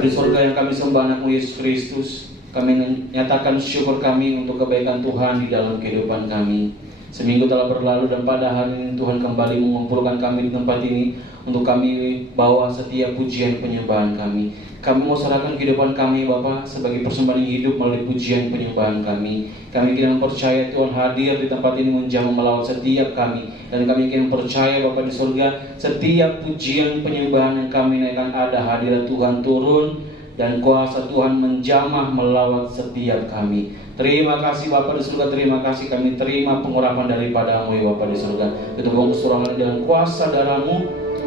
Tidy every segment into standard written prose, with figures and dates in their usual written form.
Bapa di surga yang kami sembah anakmu Yesus Kristus, kami nyatakan syukur kami untuk kebaikan Tuhan di dalam kehidupan kami. Seminggu telah berlalu dan pada hari ini Tuhan kembali mengumpulkan kami di tempat ini untuk kami bawa setiap pujian penyembahan kami. Kami mau serahkan kehidupan kami Bapa sebagai persembahan hidup melalui pujian penyembahan kami. Kami ingin percaya Tuhan hadir di tempat ini menjamah melawat setiap kami. Dan kami ingin percaya Bapa di surga, setiap pujian penyembahan yang kami naikkan ada hadirat Tuhan turun dan kuasa Tuhan menjamah melawat setiap kami. Terima kasih Bapa di surga, terima kasih kami terima pengurapan daripada-Mu ya Bapa di surga. Kita mohon keselamatan dengan kuasa darah-Mu,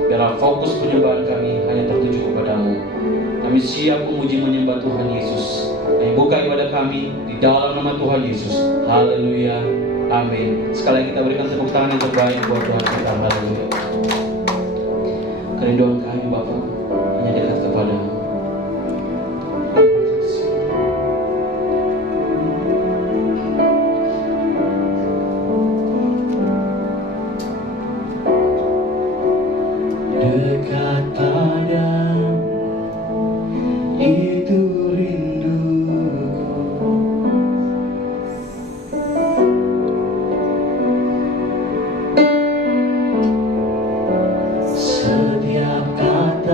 biarlah fokus penyembahan kami hanya tertuju kepada-Mu. Kami siap memuji menyembah Tuhan Yesus. Kami buka ibadah kami di dalam nama Tuhan Yesus. Haleluya, amin. Sekali lagi kita berikan tepuk tangan yang terbaik buat Tuhan kita. Haleluya. Kerinduan kami Bapa hanya dekat kepada-Mu. Dekat padamu itu rinduku, setiap kata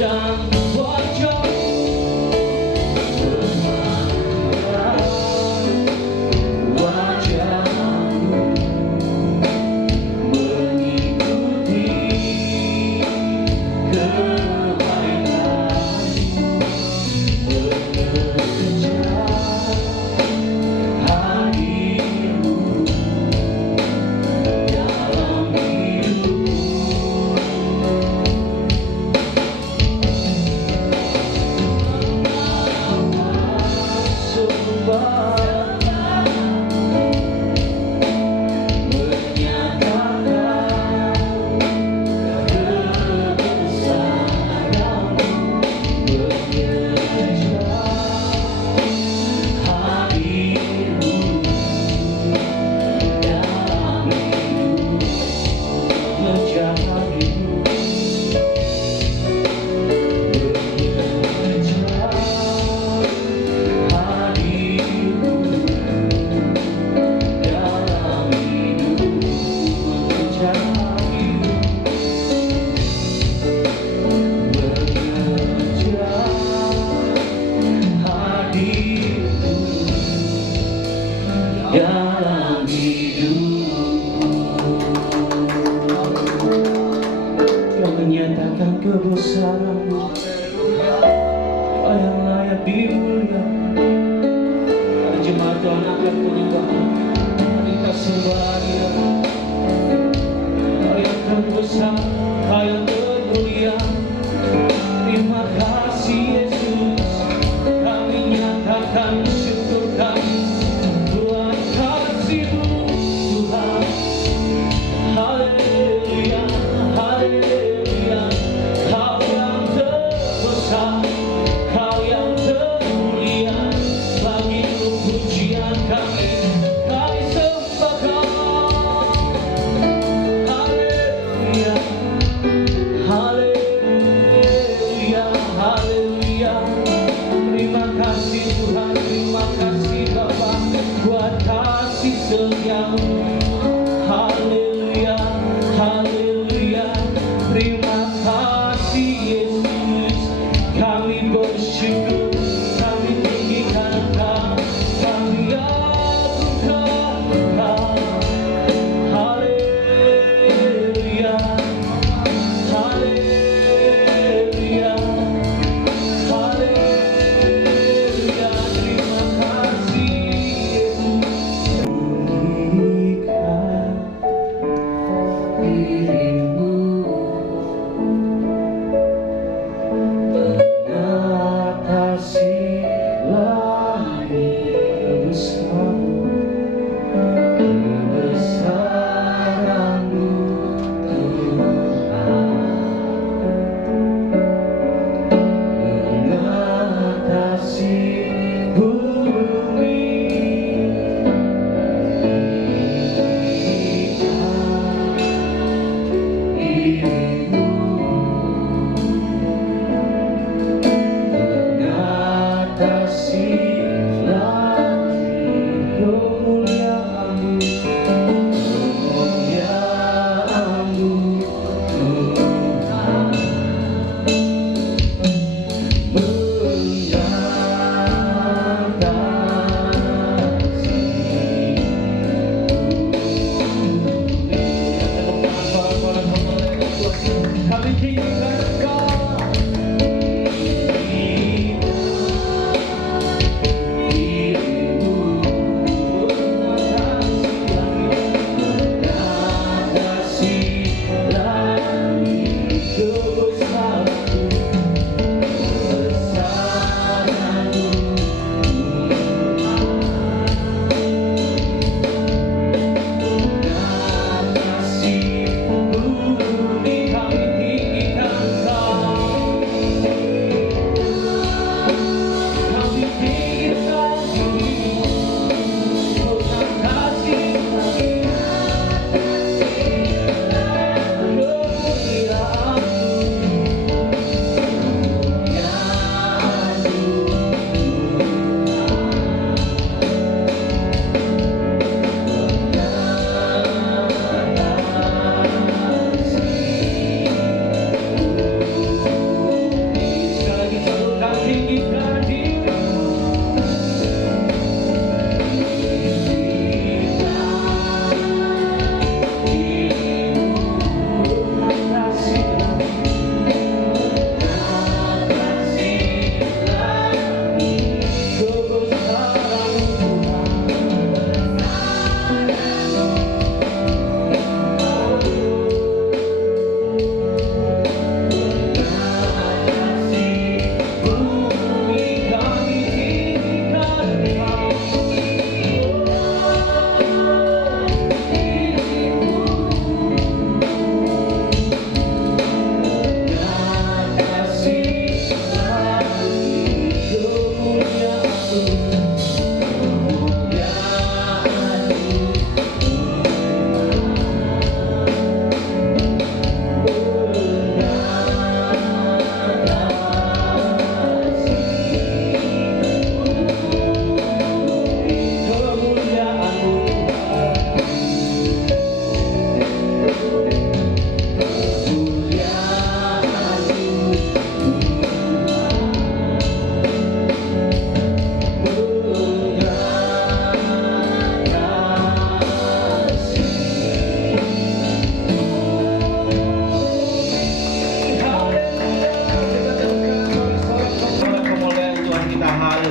memandang wajah-Mu, wajah-Mu, mengikuti kebaikan-Mu, mengejar hadir-Mu dalam hidupku. Dalam hidup Kau menyatakan kebesaran-Mu, Kau yang layak dimuliakan. Para jemaat Tuhan akan penyembahan, kita sembah Dia. Kau yang terbesar, Kau yang termulia. Terima kasih Yesus, kami nyatakan syukur kami buat kasih-Mu Tuhan. Haleluya, haleluya. Kau yang terbesar, Kau yang termulia. Bagi-Mu pujian kami sembah Kau. Haleluya, haleluya, haleluya. Terima kasih Tuhan, terima kasih Bapa buat kasih setia-Mu. Haleluya, haleluya. Terima kasih Yesus, kami bersyukur, kami tinggikan Engkau, kami agungkan Engkau. Haleluya, haleluya, haleluya. Terima kasih Yesus. Berikan diri-Mu, mengatasi langit besar, kebesaran-Mu Tuhan, mengatasi bumi. Diri-Mu, mengatasi langit, kemuliaan-Mu, kemuliaan-Mu Tuhan, kami tinggikan Engkau. Diri-Mu, mengatasi langit, kebesaran-Mu, kebesaran-Mu mengatasi bumi. Kami tinggikan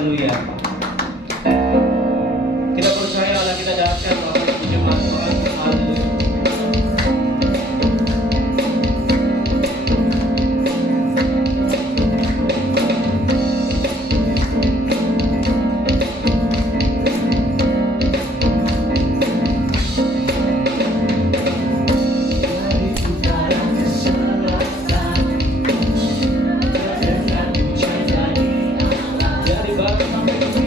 Haleluya. Kita percaya Allah kita dahsyat melakukan jemaat Tuhan. Haleluya. Dari utara ke selatan, terdengar hujan dari Allah. Dari barat sampai ke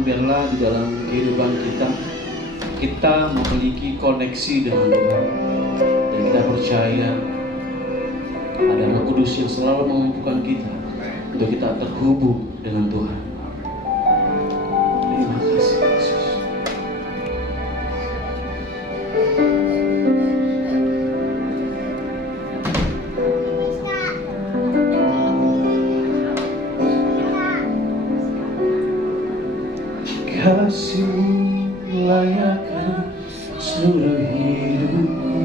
Tuhan, biarlah di dalam kehidupan kita memiliki koneksi dengan Tuhan. Dan kita percaya ada Roh Kudus yang selalu memampukan kita untuk kita terhubung dengan Tuhan. Terima kasih Yesus. Kasih-Mu layakkan seluruh hidupku.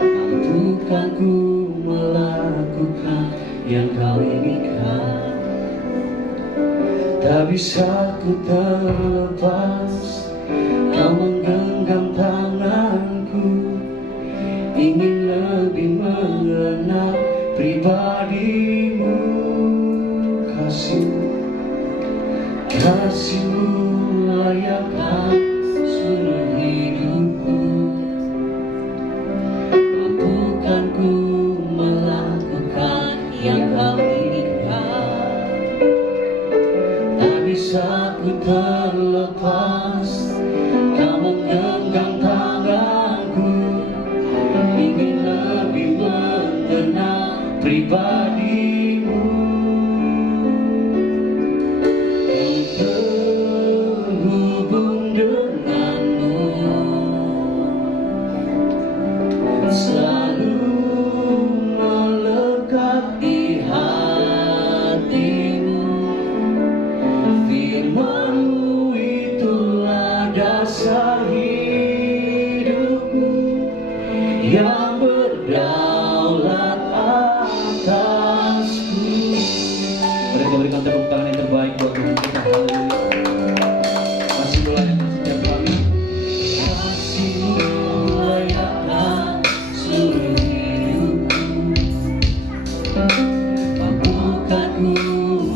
Mampukan ku melakukan yang Kau inginkan. Tak bisa ku terlepas, Kau menggenggam tanganku. Ingin lebih mengenal pribadi-Mu. Kasih-Mu layakkan seluruh hidupku. Mampukan ku melakukan yang Kau inginkan. Tak bisa ku terlepas, Kau menggenggam tanganku. Ingin lebih mengenal pribadi-Mu. Terhubung denganmu, selalu melekat di hatimu. Firman-Mu itulah dasar hidupku, yang berdaulat atasku. Mari kita berikan tepuk tangan yang terbaik buat Tuhan kita. Haleluya. Kasih melayakkan setiap kami. Kasih-Mu melayakkan seluruh hidupku. Mampukan ku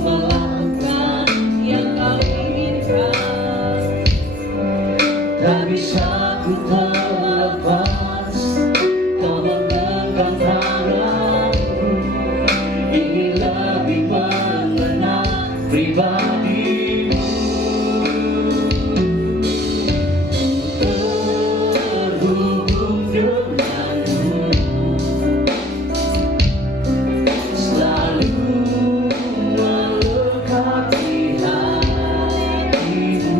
melakukan yang Kau inginkan. Tak bisa ku terlepas, Kau menggenggam tanganku. Ingin lebih mengenal pribadi-Mu. Terhubung denganmu, selalu melekat di hatimu.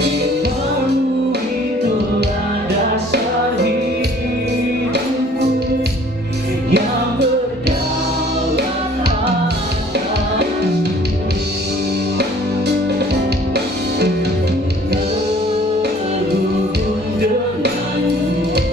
Firman-Mu itulah dasar hidupku, yang berdaulat atasku. Terhubung denganmu,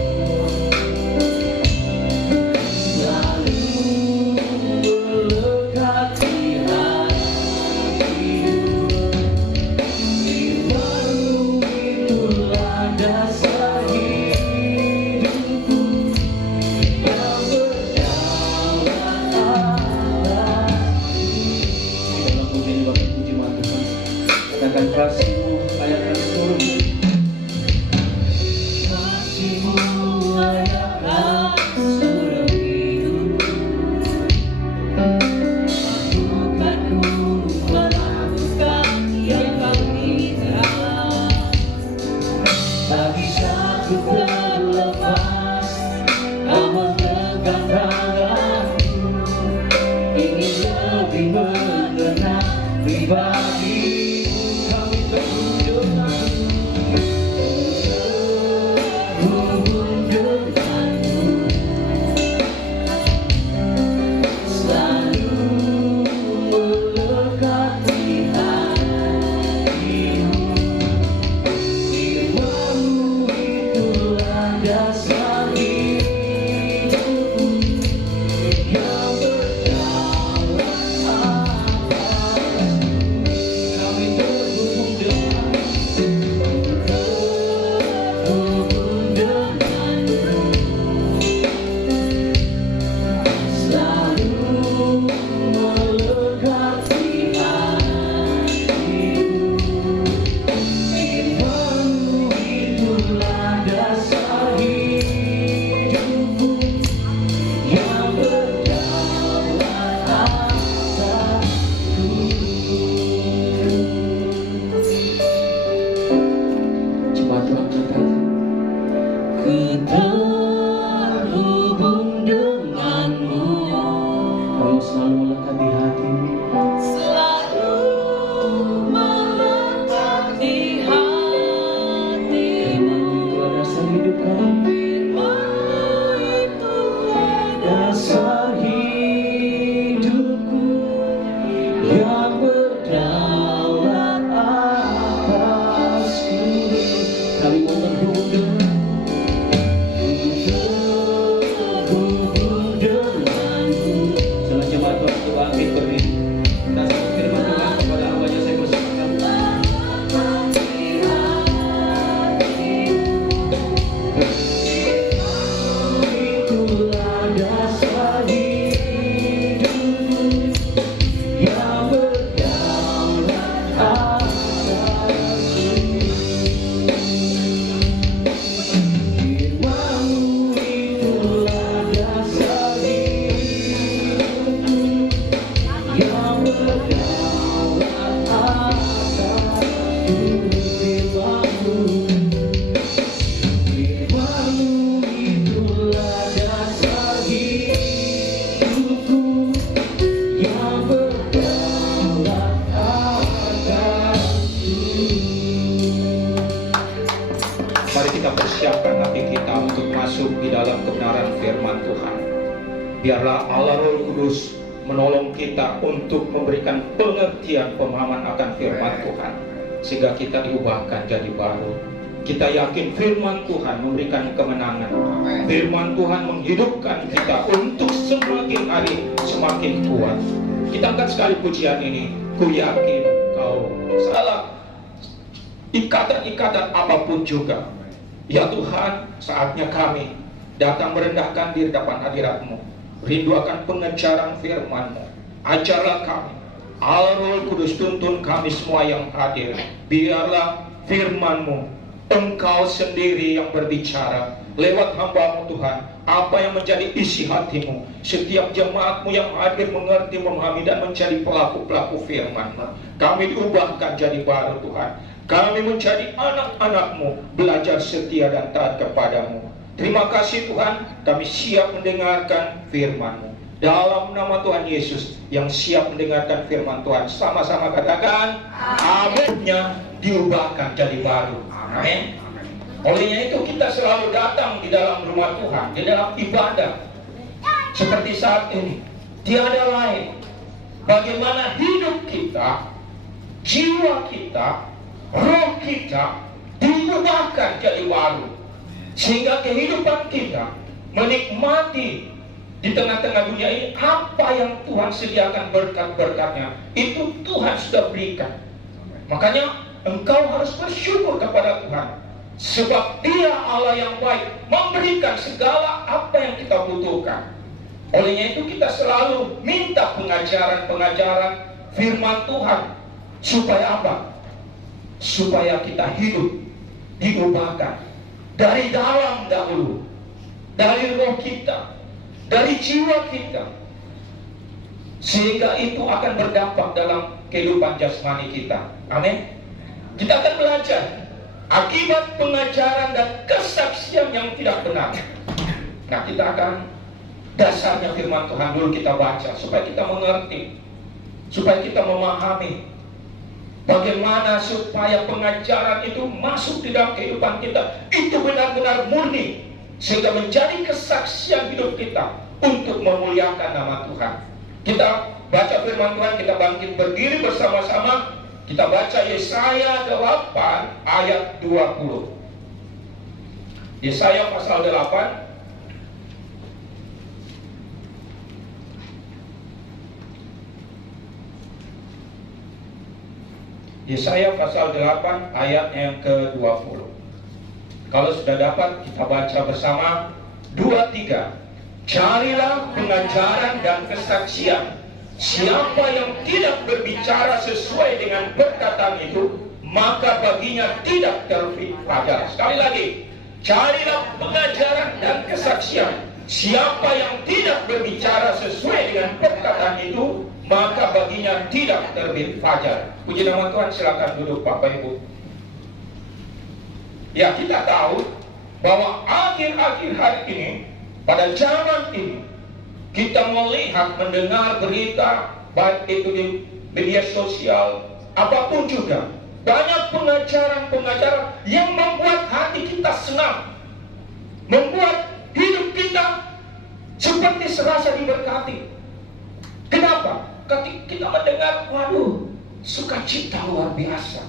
terhubung denganmu, Kamu selalu melekat di hatimu. selalu melekat di hatimu. Firman-Mu itu adalah dasar hidupku, Firman-Mu itu dasar hidupku yang berdaulat atasku. Kami mau terhubung denganmu. Sama jemaat Tuhan itu bangkit berdiri. Kita sambut firman Tuhan kepada hamba-Nya. Saya bersamakan. Itulah dasar hidupku yang berdaulat atasku. Firman-Mu itulah dasar hidupku yang berdaulat atasku. Firman-Mu itulah dasar hidupku yang berdaulat atasku. Mari kita persiapkan hati kita untuk masuk di dalam kebenaran firman Tuhan. Biarlah Allah Roh Kudus menolong kita untuk memberikan pengertian pemahaman akan firman Tuhan, sehingga kita diubahkan jadi baru. Kita yakin firman Tuhan memberikan kemenangan. Firman Tuhan menghidupkan kita untuk semakin hari semakin kuat. Kita angkat sekali pujian ini. Ku yakin kau salah ikatan-ikatan apapun juga. Ya Tuhan, saatnya kami datang merendahkan diri depan hadirat-Mu, rindu akan pengejaran firman-Mu. Ajarlah kami, Allah Roh Kudus tuntun kami semua yang hadir. Biarlah firman-Mu, Engkau sendiri yang berbicara lewat hamba-Mu Tuhan, apa yang menjadi isi hati-Mu. Setiap jemaat-Mu yang hadir mengerti, memahami, dan menjadi pelaku-pelaku firman-Mu. Kami diubahkan jadi baru Tuhan. Kami menjadi anak-anak-Mu, belajar setia dan taat kepada-Mu. Terima kasih Tuhan, kami siap mendengarkan firman-Mu. Dalam nama Tuhan Yesus yang siap mendengarkan firman Tuhan, sama-sama katakan amin-nya diubahkan jadi baru. Amin. Olehnya itu kita selalu datang di dalam rumah Tuhan, di dalam ibadah. Seperti saat ini, tiada lain bagaimana hidup kita, jiwa kita, roh kita diubahkan jadi baru, sehingga kehidupan kita menikmati di tengah-tengah dunia ini apa yang Tuhan sediakan berkat-berkatnya, itu Tuhan sudah berikan. Makanya engkau harus bersyukur kepada Tuhan, sebab Dia Allah yang baik, memberikan segala apa yang kita butuhkan. Olehnya itu kita selalu minta pengajaran-pengajaran firman Tuhan. Supaya apa? Supaya kita hidup diubahkan dari dalam dahulu, dari roh kita, dari jiwa kita, sehingga itu akan berdampak dalam kehidupan jasmani kita. Amin. Kita akan belajar akibat pengajaran dan kesaksian yang tidak benar. Nah, kita akan dasarnya firman Tuhan dulu kita baca, supaya kita mengerti, supaya kita memahami bagaimana supaya pengajaran itu masuk di dalam kehidupan kita, itu benar-benar murni, sehingga menjadi kesaksian hidup kita untuk memuliakan nama Tuhan. Kita baca firman Tuhan, kita bangkit berdiri bersama-sama. Kita baca Yesaya 8 ayat 20. Yesaya pasal 8 Yesaya pasal 8 ayat yang ke-20. Kalau sudah dapat, kita baca bersama. 2-3. Carilah pengajaran dan kesaksian. Siapa yang tidak berbicara sesuai dengan perkataan itu, maka baginya tidak terbit fajar. Sekali lagi, carilah pengajaran dan kesaksian. Siapa yang tidak berbicara sesuai dengan perkataan itu, maka baginya tidak terbit fajar. Puji nama Tuhan, silakan duduk Bapak Ibu. Ya, kita tahu bahwa akhir-akhir hari ini, pada zaman ini, kita melihat, mendengar berita, baik itu di media sosial, apapun juga, banyak pengajaran-pengajaran yang membuat hati kita senang, membuat hidup kita seperti serasa diberkati. Kenapa? Ketika kita mendengar, waduh, sukacita luar biasa.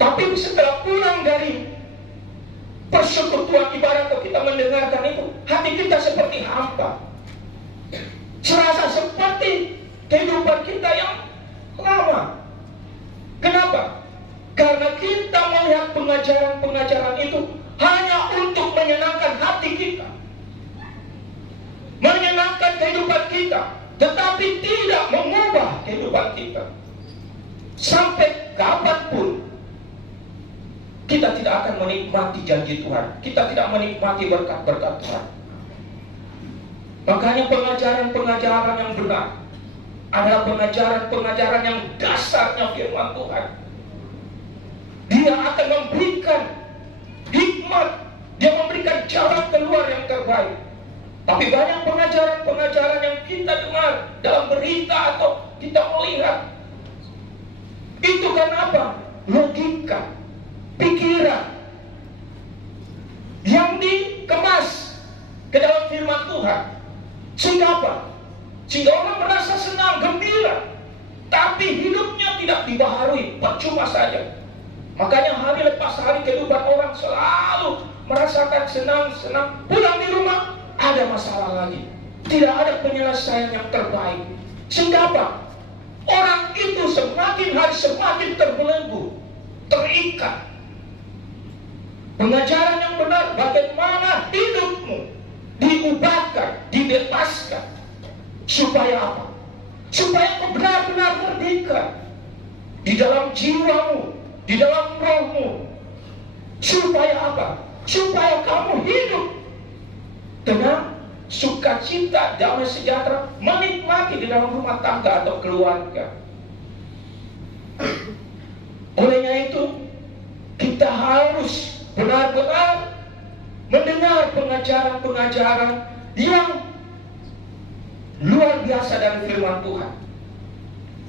Tapi setelah pulang dari persekutuan ibadah atau kita mendengarkan itu, hati kita seperti hampa, serasa seperti kehidupan kita yang lama. Kenapa? Karena kita melihat pengajaran-pengajaran itu hanya untuk menyenangkan hati kita, menyenangkan kehidupan kita, tetapi tidak mengubah kehidupan kita. Sampai kapanpun kita tidak akan menikmati janji Tuhan, kita tidak menikmati berkat-berkat Tuhan. Makanya pengajaran-pengajaran yang benar adalah pengajaran-pengajaran yang dasarnya firman Tuhan. Dia akan memberikan hikmat, dia memberikan jalan keluar yang terbaik. Tapi banyak pengajaran-pengajaran yang kita dengar dalam berita atau kita melihat, itu kan apa? Logika, pikiran yang dikemas ke dalam firman Tuhan. Sehingga apa? Sehingga orang merasa senang, gembira, tapi hidupnya tidak dibaharui, percuma saja. Makanya hari lepas hari kehidupan orang selalu merasakan senang-senang, pulang di rumah ada masalah lagi, tidak ada penyelesaian yang terbaik. Sehingga apa? Orang itu semakin hari semakin terbelenggu, terikat. Pengajaran yang benar, bagaimana hidupmu diubahkan, dibebaskan. Supaya apa? Supaya kau benar-benar merdeka di dalam jiwamu, di dalam rohmu. Supaya apa? Supaya kamu hidup tenang, sukacita, damai sejahtera, menikmati di dalam rumah tangga atau keluarga. Olehnya itu, kita harus benar-benar mendengar pengajaran-pengajaran yang luar biasa dari firman Tuhan.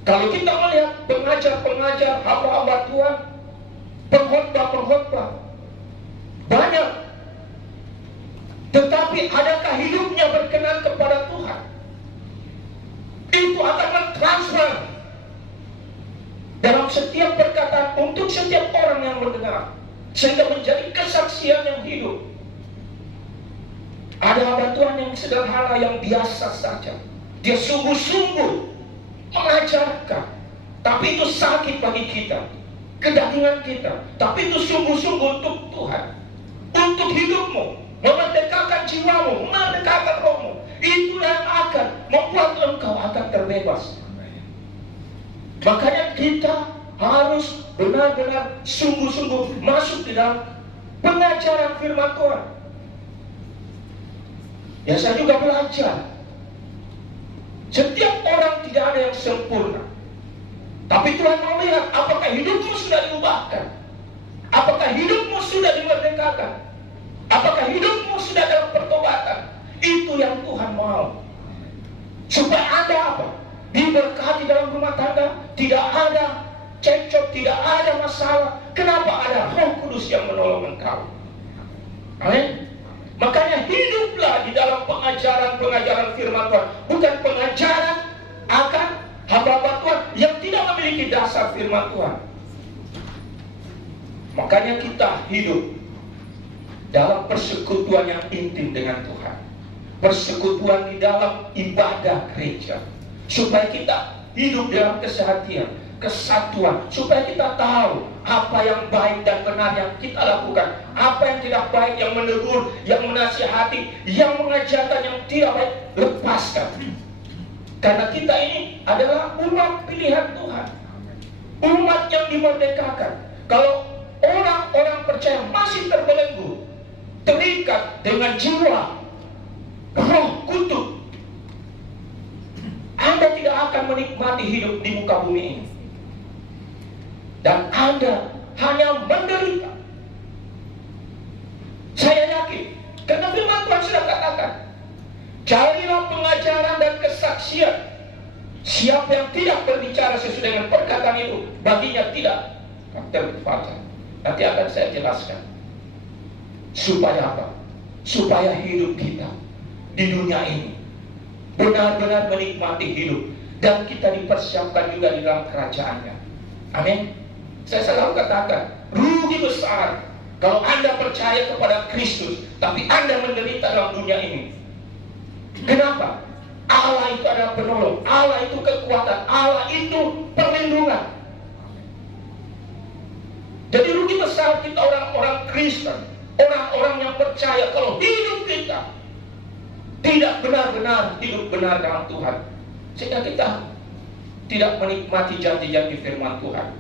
Kalau kita melihat pengajar-pengajar, hamba-hamba Tuhan, pengkhotbah-pengkhotbah, banyak. Tetapi adakah hidupnya berkenan kepada Tuhan? Itu akan mentransfer dalam setiap perkataan untuk setiap orang yang mendengar, sehingga menjadi kesaksian yang hidup. Ada hamba Tuhan yang sederhana, yang biasa saja, dia sungguh-sungguh mengajarkan, tapi itu sakit bagi kita, kedagingan kita, tapi itu sungguh-sungguh untuk Tuhan, untuk hidupmu, memerdekakan jiwamu, memerdekakan rohmu. Itu yang akan membuat engkau akan terbebas. Makanya kita harus benar-benar sungguh-sungguh masuk di dalam pengajaran firman Tuhan. Ya, saya juga belajar. Setiap orang tidak ada yang sempurna, tapi Tuhan mau lihat apakah hidupmu sudah diubahkan, apakah hidupmu sudah dimerdekakan, apakah hidupmu sudah dalam pertobatan. Itu yang Tuhan mau. Supaya ada apa? Diberkati dalam rumah tangga, tidak ada cekcok, tidak ada masalah. Kenapa? Ada Roh Kudus yang menolong engkau. Amin. Makanya hiduplah di dalam pengajaran-pengajaran firman Tuhan, bukan pengajaran akan hamba-hamba Tuhan yang tidak memiliki dasar firman Tuhan. Makanya kita hidup dalam persekutuan yang intim dengan Tuhan, persekutuan di dalam ibadah gereja, supaya kita hidup dalam kesehatian, kesatuan, supaya kita tahu apa yang baik dan benar yang kita lakukan, apa yang tidak baik, yang menegur, yang menasihati, yang mengajarkan yang tidak baik, lepaskan. Karena kita ini adalah umat pilihan Tuhan, umat yang dimerdekakan. Kalau orang-orang percaya masih terbelenggu, terikat dengan jiwa roh kutub, Anda tidak akan menikmati hidup di muka bumi ini, dan Anda hanya menderita. yakin. Karena firman Tuhan sudah katakan, carilah pengajaran dan kesaksian. Siapa yang tidak berbicara sesuai dengan perkataan itu, baginya tidak terbaca. Nanti akan saya jelaskan. Supaya apa? Supaya hidup kita di dunia ini benar-benar menikmati hidup, dan kita dipersiapkan juga di dalam kerajaannya. Amin. Saya selalu katakan, rugi besar kalau Anda percaya kepada Kristus, tapi Anda menderita dalam dunia ini. Kenapa? Allah itu adalah penolong, Allah itu kekuatan, Allah itu perlindungan. Jadi rugi besar kita orang-orang Kristen, orang-orang yang percaya kalau hidup kita tidak benar-benar hidup benar dalam Tuhan, sehingga kita tidak menikmati janji-janji firman Tuhan.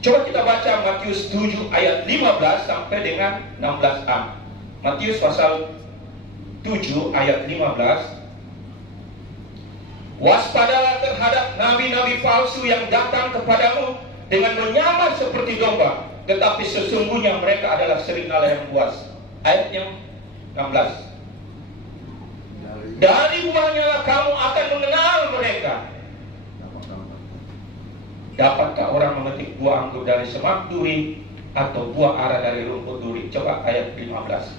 Coba kita baca Matius 7 ayat 15 sampai dengan 16a. Matius pasal 7 ayat 15. Waspadalah terhadap nabi-nabi palsu yang datang kepadamu dengan menyamar seperti domba, tetapi sesungguhnya mereka adalah serigala yang buas. Ayat yang 16. Dari buahnya lah kamu akan mengenal mereka. Dapatkah orang memetik buah anggur dari semak duri, atau buah ara dari rumput duri? Coba ayat 15.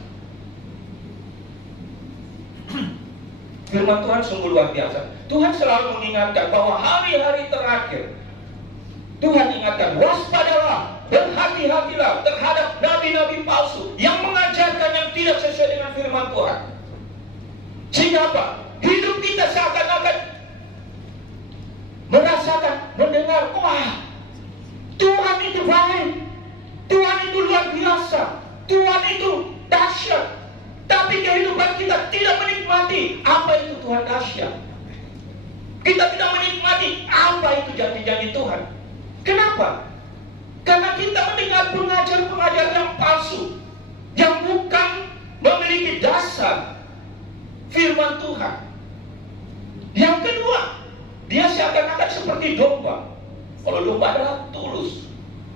Firman Tuhan sungguh luar biasa. Tuhan selalu mengingatkan bahwa hari-hari terakhir, Tuhan ingatkan, waspadalah, berhati-hatilah terhadap nabi-nabi palsu yang mengajarkan yang tidak sesuai dengan firman Tuhan. Sehingga apa? Hidup kita seakan-akan merasakan, mendengar, wah, Tuhan itu baik, Tuhan itu luar biasa, Tuhan itu dahsyat. Tapi kehidupan kita tidak menikmati apa itu Tuhan dahsyat. Kita tidak menikmati apa itu janji-janji Tuhan. Kenapa? Karena kita mendengar pengajar-pengajar yang palsu, yang bukan memiliki dasar firman Tuhan. Yang kedua, dia seakan-akan seperti domba. Kalau domba adalah tulus.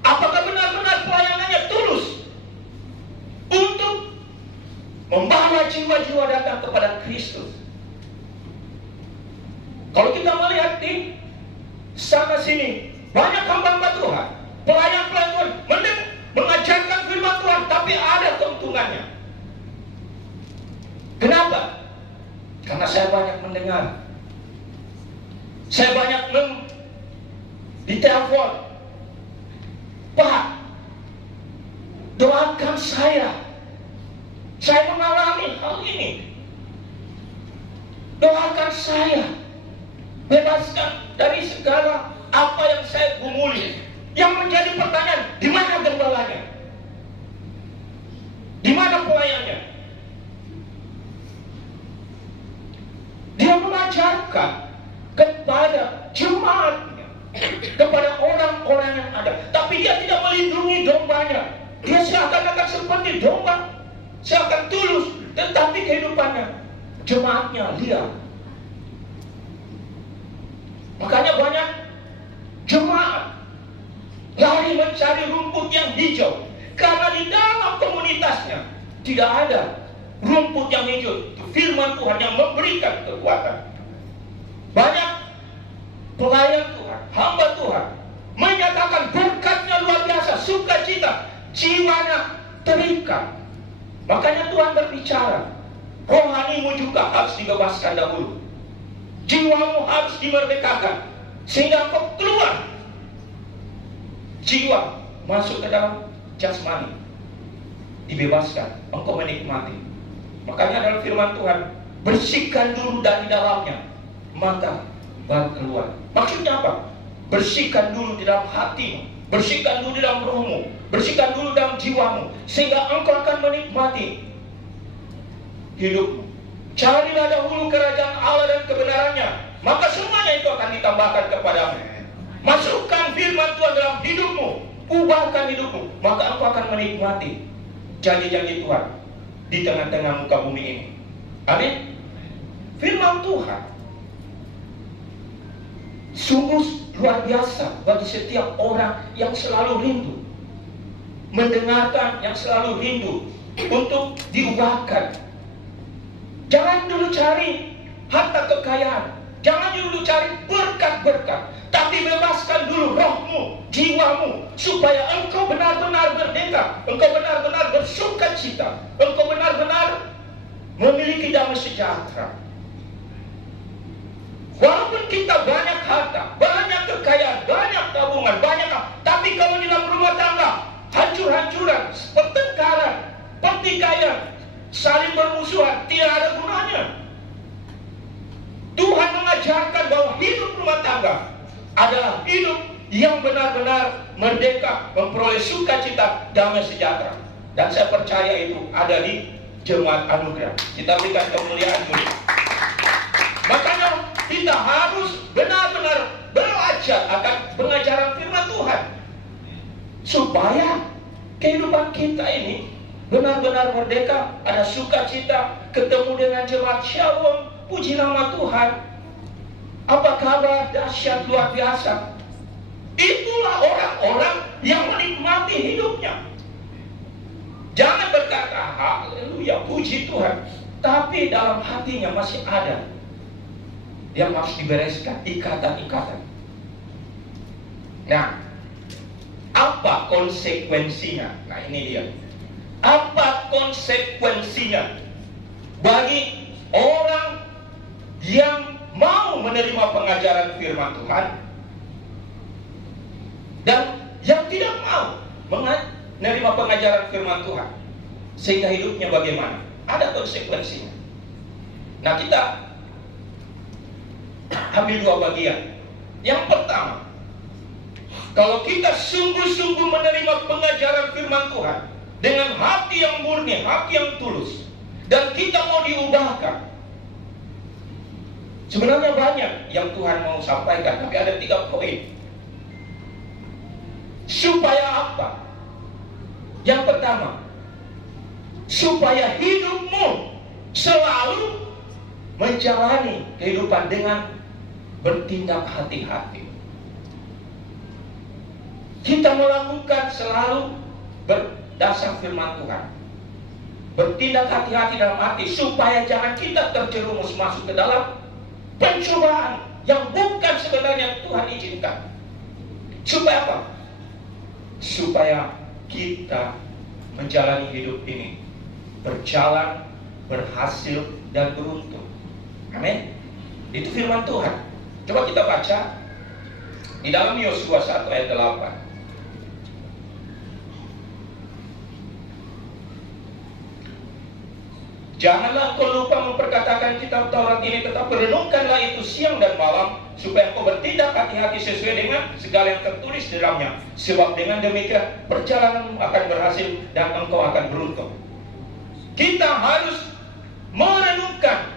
Apakah benar-benar pelayanannya tulus untuk membawa jiwa-jiwa datang kepada Kristus? Kalau kita melihat di sana sini, banyak hamba-hamba Tuhan, pelayan-pelayan Tuhan mengajarkan firman Tuhan, tapi ada keuntungannya. Kenapa? Karena saya banyak mendengar, saya banyak ditelepon, Pak, doakan saya mengalami hal ini, doakan saya, bebaskan dari segala apa yang saya gumuli. Yang menjadi pertanyaan, di mana gembalanya? Di mana pelayannya? Dia mengajarkan kepada jemaatnya, kepada orang-orang yang ada, tapi dia tidak melindungi dombanya. Dia seakan-akan seperti domba, seakan tulus, tetapi kehidupannya, jemaatnya liar. Makanya banyak jemaat lari mencari rumput yang hijau, karena di dalam komunitasnya tidak ada rumput yang hijau. Itu firman Tuhan yang memberikan kekuatan. Banyak pelayan Tuhan, hamba Tuhan menyatakan berkatnya luar biasa, sukacita, jiwanya terikat. Makanya Tuhan berbicara, rohanimu juga harus dibebaskan dahulu, jiwamu harus dimerdekakan, sehingga kau keluar, jiwa masuk ke dalam jasmani, dibebaskan, engkau menikmati. Makanya dalam firman Tuhan, bersihkan dulu dari dalamnya, maka baru keluar. Maksudnya apa? Bersihkan dulu di dalam hatimu, bersihkan dulu di dalam rohmu, bersihkan dulu dalam jiwamu, sehingga engkau akan menikmati hidupmu. Carilah dahulu kerajaan Allah dan kebenarannya, maka semuanya itu akan ditambahkan kepadamu. Masukkan firman Tuhan dalam hidupmu, ubahkan hidupmu, maka engkau akan menikmati janji-janji Tuhan di tengah-tengah muka bumi ini. Amin. Firman Tuhan sungguh luar biasa bagi setiap orang yang selalu rindu mendengarkan, yang selalu rindu untuk diubahkan. Jangan dulu cari harta kekayaan, jangan dulu cari berkat-berkat, tapi bebaskan dulu rohmu, jiwamu, supaya engkau benar-benar merdeka, engkau benar-benar bersukacita, engkau benar-benar memiliki damai sejahtera. Walaupun kita banyak harta, banyak kekayaan, banyak tabungan, banyak, tapi kalau di dalam rumah tangga hancur-hancuran, pertengkaran, pertikaian, saling bermusuhan, tidak ada gunanya. Tuhan mengajarkan bahwa hidup rumah tangga adalah hidup yang benar-benar merdeka, memperoleh sukacita, damai sejahtera. Dan saya percaya itu ada di Jemaat Anugerah. Kita berikan kemuliaan dulu. Makanya kita harus benar-benar belajar akan pengajaran firman Tuhan, supaya kehidupan kita ini benar-benar merdeka, ada sukacita, ketemu dengan jemaat Shalom. Puji nama Tuhan. Apa kabar dahsyat luar biasa. Itulah orang-orang yang menikmati hidupnya. Jangan berkata haleluya, puji Tuhan, tapi dalam hatinya masih ada yang harus dibereskan, ikatan-ikatan. Nah, apa konsekuensinya? Nah, ini dia. Apa konsekuensinya bagi orang yang mau menerima pengajaran firman Tuhan dan yang tidak mau menerima pengajaran firman Tuhan, sehingga hidupnya bagaimana? Ada konsekuensinya. Nah, kita ambil dua bagian. Yang pertama, kalau kita sungguh-sungguh menerima pengajaran firman Tuhan dengan hati yang murni, hati yang tulus, dan kita mau diubahkan, sebenarnya banyak yang Tuhan mau sampaikan, tapi ada 3 poin. Supaya apa? Yang pertama, supaya hidupmu selalu menjalani kehidupan dengan bertindak hati-hati. Kita melakukan selalu berdasar firman Tuhan, bertindak hati-hati dalam hati, supaya jangan kita terjerumus masuk ke dalam pencobaan yang bukan sebenarnya Tuhan izinkan. Supaya apa? Supaya kita menjalani hidup ini berjalan, berhasil, dan beruntung. Amin. Itu firman Tuhan. Coba kita baca di dalam Yosua 1 ayat 8. Janganlah kau lupa memperkatakan kitab Taurat ini, tetapi renungkanlah itu siang dan malam, supaya kau bertindak hati-hati sesuai dengan segala yang tertulis di dalamnya. Sebab dengan demikian perjalananmu akan berhasil dan engkau akan beruntung. Kita harus merenungkan,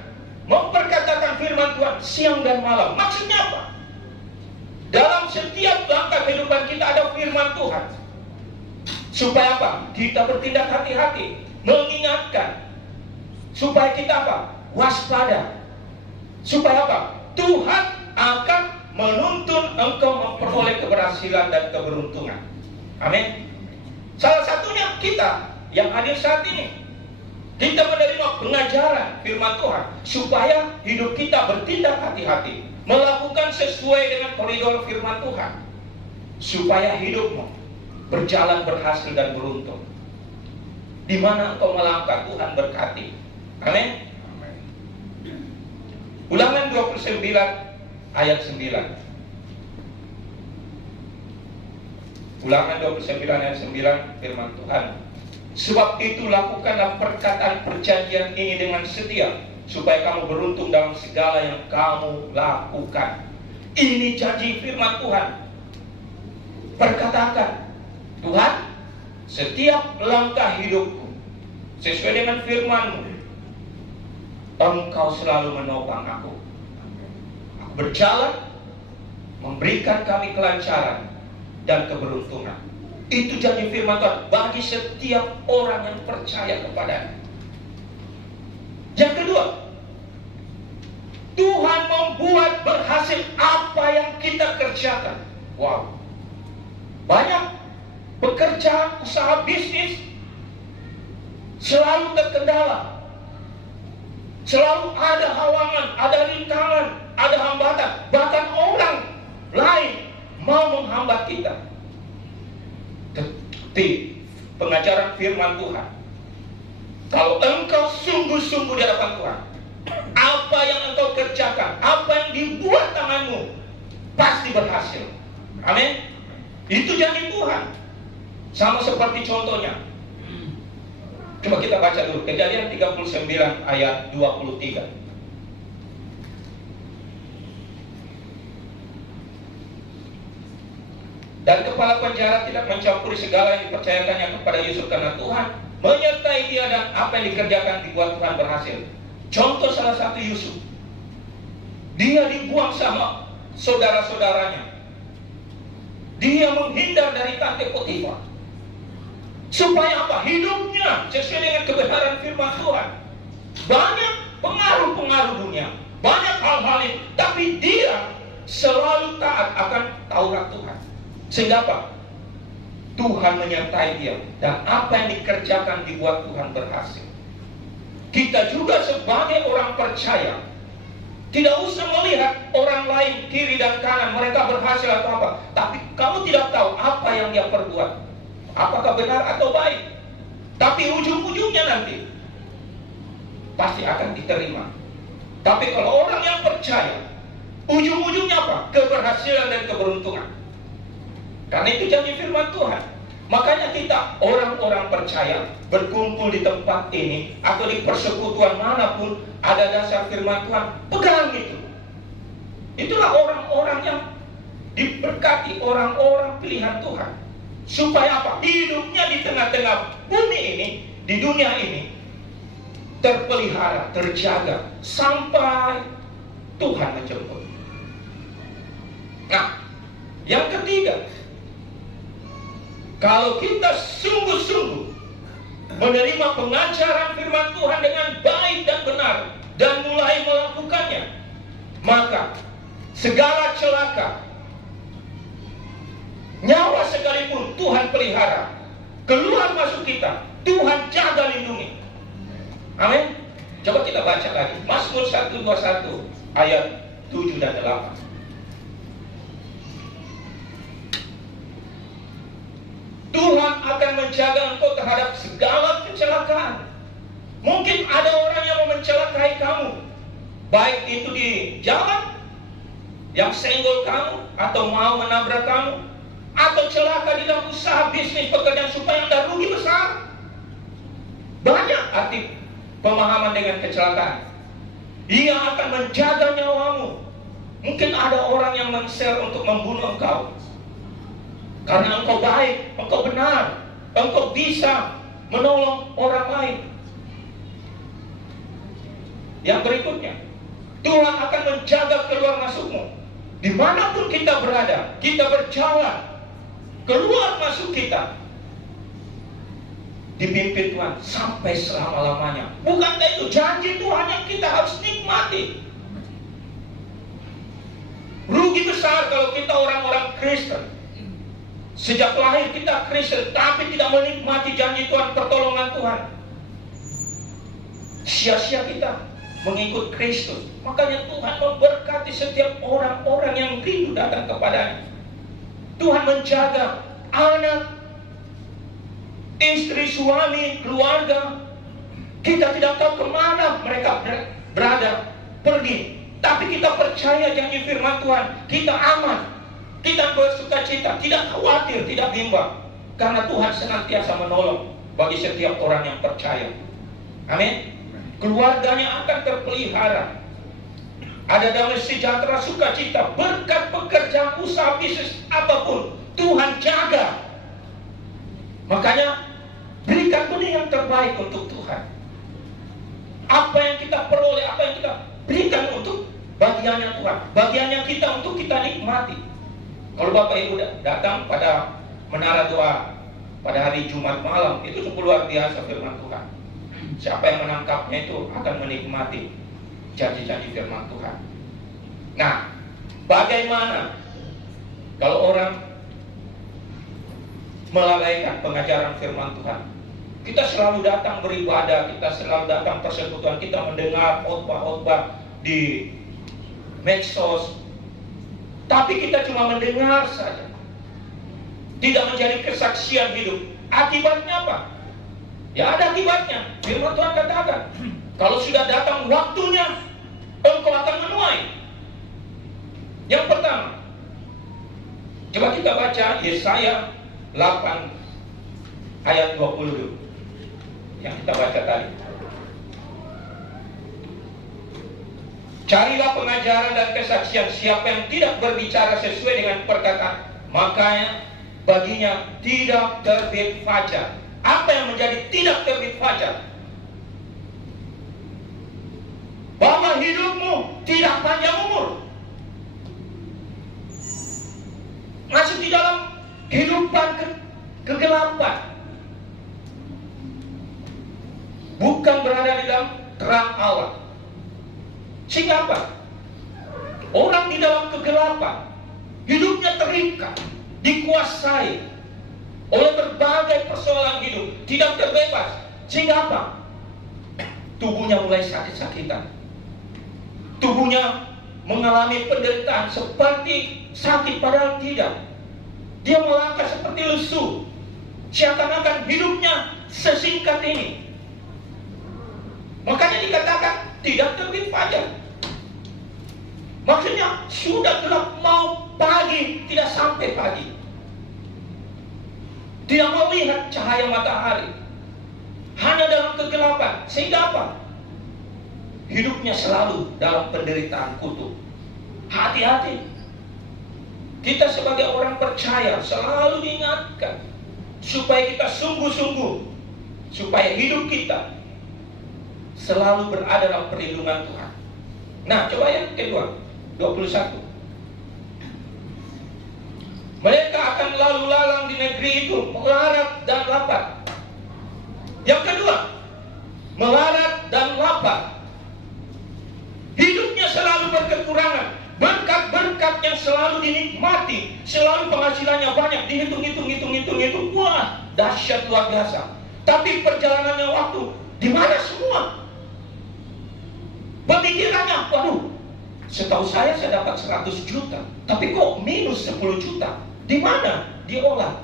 memperkatakan firman Tuhan siang dan malam. Maksudnya apa? Dalam setiap langkah kehidupan kita ada firman Tuhan. Supaya apa? Kita bertindak hati-hati, mengingatkan. Supaya kita apa? Waspada. Supaya apa? Tuhan akan menuntun engkau memperoleh keberhasilan dan keberuntungan. Amin. Salah satunya kita yang hadir saat ini, kita menerima pengajaran firman Tuhan supaya hidup kita bertindak hati-hati, melakukan sesuai dengan koridor firman Tuhan, supaya hidupmu berjalan berhasil dan beruntung. Di mana engkau melangkah, Tuhan berkati. Amin. Ulangan 29 ayat 9. Ulangan 29 ayat 9 firman Tuhan. Sebab itu lakukanlah perkataan perjanjian ini dengan setia, supaya kamu beruntung dalam segala yang kamu lakukan. Ini janji firman Tuhan. Perkatakan, Tuhan, setiap langkah hidupku sesuai dengan firman-Mu, Engkau selalu menopang aku. Aku berjalan, memberikan kami kelancaran dan keberuntungan. Itu janji firman Tuhan bagi setiap orang yang percaya kepadanya. Yang kedua, Tuhan membuat berhasil apa yang kita kerjakan. Wow, banyak pekerjaan, usaha bisnis selalu terkendala. Selalu ada halangan, ada rintangan, ada hambatan. Bahkan orang lain mau menghambat kita. Tetapi pengajaran firman Tuhan, kalau engkau sungguh-sungguh di hadapan Tuhan, apa yang engkau kerjakan, apa yang dibuat tanganmu, pasti berhasil. Amin. Itu janji Tuhan. Sama seperti contohnya, coba kita baca dulu Kejadian 39 ayat 23. Dan kepala penjara tidak mencampuri segala yang dipercayakannya kepada Yusuf, karena Tuhan menyertai dia dan apa yang dikerjakan dibuat Tuhan berhasil. Contoh salah satu Yusuf, dia dibuang sama saudara-saudaranya. Dia menghindar dari tante Potifar. Supaya apa? Hidupnya sesuai dengan kebenaran firman Tuhan. Banyak pengaruh-pengaruh dunia, banyak hal-hal ini, tapi dia selalu taat akan Taurat Tuhan. Sehingga apa? Tuhan menyertai dia, dan apa yang dikerjakan dibuat Tuhan berhasil. Kita juga sebagai orang percaya tidak usah melihat orang lain kiri dan kanan, mereka berhasil atau apa, tapi kamu tidak tahu apa yang dia perbuat, apakah benar atau baik. Tapi ujung-ujungnya nanti pasti akan diterima. Tapi kalau orang yang percaya, ujung-ujungnya apa? Keberhasilan dan keberuntungan. Karena itu janji firman Tuhan. Makanya kita orang-orang percaya berkumpul di tempat ini atau di persekutuan manapun ada dasar firman Tuhan, pegang itu. Itulah orang-orang yang diberkati, orang-orang pilihan Tuhan. Supaya apa? Hidupnya di tengah-tengah bumi ini, di dunia ini, terpelihara, terjaga sampai Tuhan menjemput. Nah, yang ketiga, kalau kita sungguh-sungguh menerima pengajaran firman Tuhan dengan baik dan benar dan mulai melakukannya, maka segala celaka, nyawa sekalipun Tuhan pelihara, keluar masuk kita, Tuhan jaga lindungi. Amin. Coba kita baca lagi Mazmur 121 ayat 7 dan 8. Tuhan akan menjaga engkau terhadap segala kecelakaan. Mungkin ada orang yang mau mencelakai kamu, baik itu di jalan, yang senggol kamu, atau mau menabrak kamu, atau celaka di dalam usaha bisnis pekerjaan supaya Anda rugi besar. Banyak arti pemahaman dengan kecelakaan. Dia akan menjaga nyawamu. Mungkin ada orang yang men-share untuk membunuh engkau, karena engkau baik, engkau benar, engkau bisa menolong orang lain. Yang berikutnya, Tuhan akan menjaga keluar masukmu. Dimanapun kita berada, kita berjalan, keluar masuk kita dipimpin Tuhan sampai selama-lamanya. Bukankah itu janji Tuhan yang kita harus nikmati? Rugi besar kalau kita orang-orang Kristen, sejak lahir kita Kristen, tapi tidak menikmati janji Tuhan, pertolongan Tuhan. Sia-sia kita mengikut Kristus. Makanya Tuhan memberkati setiap orang-orang yang rindu datang kepadanya. Tuhan menjaga anak, istri, suami, keluarga. Kita tidak tahu kemana mereka berada, pergi. Tapi kita percaya janji firman Tuhan, kita aman, kita bersukacita, tidak khawatir, tidak bimbang, karena Tuhan senantiasa menolong bagi setiap orang yang percaya. Amin. Keluarganya akan terpelihara, ada damai sejahtera, sukacita, berkat pekerjaan, usaha, bisnis, apapun Tuhan jaga. Makanya berikan benih yang terbaik untuk Tuhan. Apa yang kita peroleh, apa yang kita berikan untuk bagiannya Tuhan, bagiannya kita untuk kita nikmati. Kalau Bapak Ibu datang pada menara doa pada hari Jumat malam, itu cukup luar biasa firman Tuhan. Siapa yang menangkapnya itu akan menikmati janji-janji firman Tuhan. Nah, bagaimana kalau orang melalaikan pengajaran firman Tuhan. Kita selalu datang beribadah, kita selalu datang persekutuan, kita mendengar khotbah-khotbah di medsos, tapi kita cuma mendengar saja, tidak menjadi kesaksian hidup. Akibatnya apa? Ya ada akibatnya. Firman Tuhan katakan, kalau sudah datang waktunya, engkau akan menuai. Yang pertama, coba kita baca Yesaya 8 ayat 20 yang kita baca tadi. Carilah pengajaran dan kesaksian, siapa yang tidak berbicara sesuai dengan perkataan, makanya baginya tidak terbit fajar. Apa yang menjadi tidak terbit fajar? Bahwa hidupmu tidak panjang umur, masuk di dalam kehidupan kegelapan, bukan berada di dalam terang Allah. Sehingga apa? Orang di dalam kegelapan, hidupnya terikat, dikuasai oleh berbagai persoalan hidup, tidak terbebas. Sehingga apa? Tubuhnya mulai sakit-sakitan, tubuhnya mengalami penderitaan seperti sakit padahal tidak. Dia melangkah seperti lesu, seakan-akan hidupnya sesingkat ini. Makanya dikatakan tidak terbit fajar. Maksudnya sudah gelap mau pagi, tidak sampai pagi. Tidak melihat cahaya matahari, hanya dalam kegelapan. Sehingga apa? Hidupnya selalu dalam penderitaan kutuk. Hati-hati. Kita sebagai orang percaya selalu diingatkan supaya kita sungguh-sungguh, supaya hidup kita selalu berada dalam perlindungan Tuhan. Nah, coba yang kedua, 21. Mereka akan lalu lalang di negeri itu, melarat dan lapar. Yang kedua, melarat dan lapar. Hidupnya selalu berkekurangan. Berkat-berkat yang selalu dinikmati, selalu penghasilannya banyak, dihitung. Wah, dahsyat luar biasa. Tapi perjalanannya waktu, di mana semua? Pemikirannya, waduh, setahu saya dapat 100 juta, tapi kok minus 10 juta? Di mana diolah?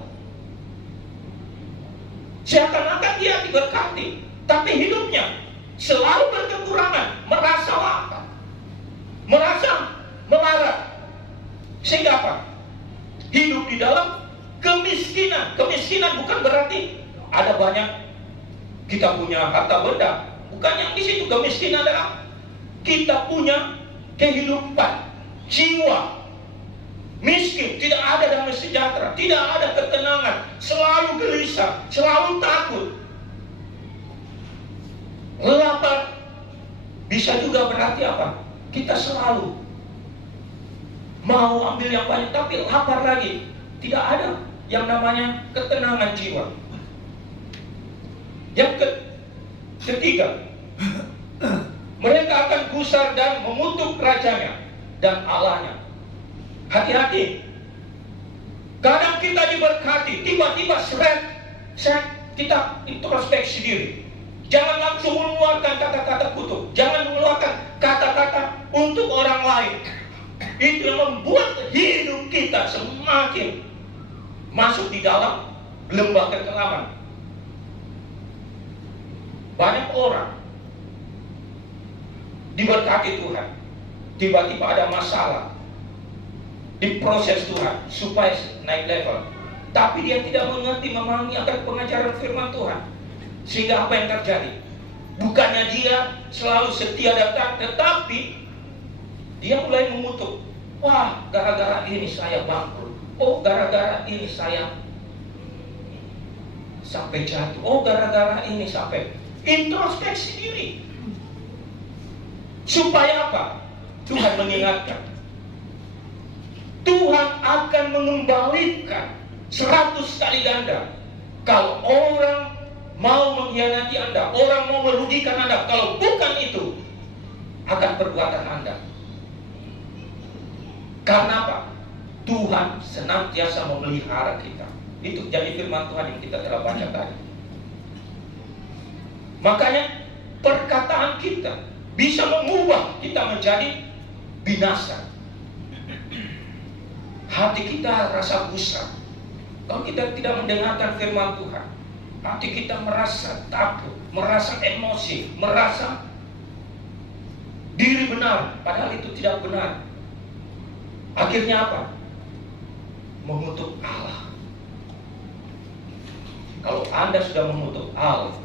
Seakan-akan dia diberkati, tapi hidupnya selalu berkekurangan, merasa lapar, merasa melarat. Sehingga apa? Hidup di dalam kemiskinan. Kemiskinan bukan berarti ada banyak kita punya harta benda. Bukan yang di situ. Kemiskinan adalah kita punya kehidupan jiwa miskin, tidak ada damai sejahtera, tidak ada ketenangan, selalu gelisah, selalu takut. Lapar bisa juga berarti apa? Kita selalu mau ambil yang banyak, tapi lapar lagi. Tidak ada yang namanya ketenangan jiwa. Yang ketiga, mereka akan gusar dan mengutuk rajanya dan Allahnya. Hati-hati. Kadang kita diberkati, tiba-tiba kita introspeksi diri. Jangan langsung mengeluarkan kata-kata kutuk, jangan mengeluarkan kata-kata untuk orang lain. Itu yang membuat hidup kita semakin masuk di dalam lembah kekelaman. Banyak orang diberkati Tuhan, tiba-tiba ada masalah, diproses Tuhan supaya naik level, tapi dia tidak mengerti, memahami akan pengajaran firman Tuhan. Sehingga apa yang terjadi? Bukannya dia selalu setia datang, tetapi dia mulai mengutuk. Wah, gara-gara ini saya bangkrut. Oh, gara-gara ini saya sampai jatuh. Oh, gara-gara ini sampai. Introspeksi diri. Supaya apa? Tuhan mengingatkan. Tuhan akan mengembalikan 100 kali ganda. Kalau orang mau mengkhianati Anda, orang mau merugikan Anda, kalau bukan itu akan perbuatan Anda. Karena apa? Tuhan senantiasa memelihara kita. Itu jadi firman Tuhan yang kita telah baca tadi. Makanya perkataan kita bisa mengubah kita menjadi binasa. Hati kita rasa gusar kalau kita tidak mendengarkan firman Tuhan. Hati kita merasa takut, merasa emosi, merasa diri benar, padahal itu tidak benar. Akhirnya apa? Mengutuk Allah. Kalau Anda sudah mengutuk Allah,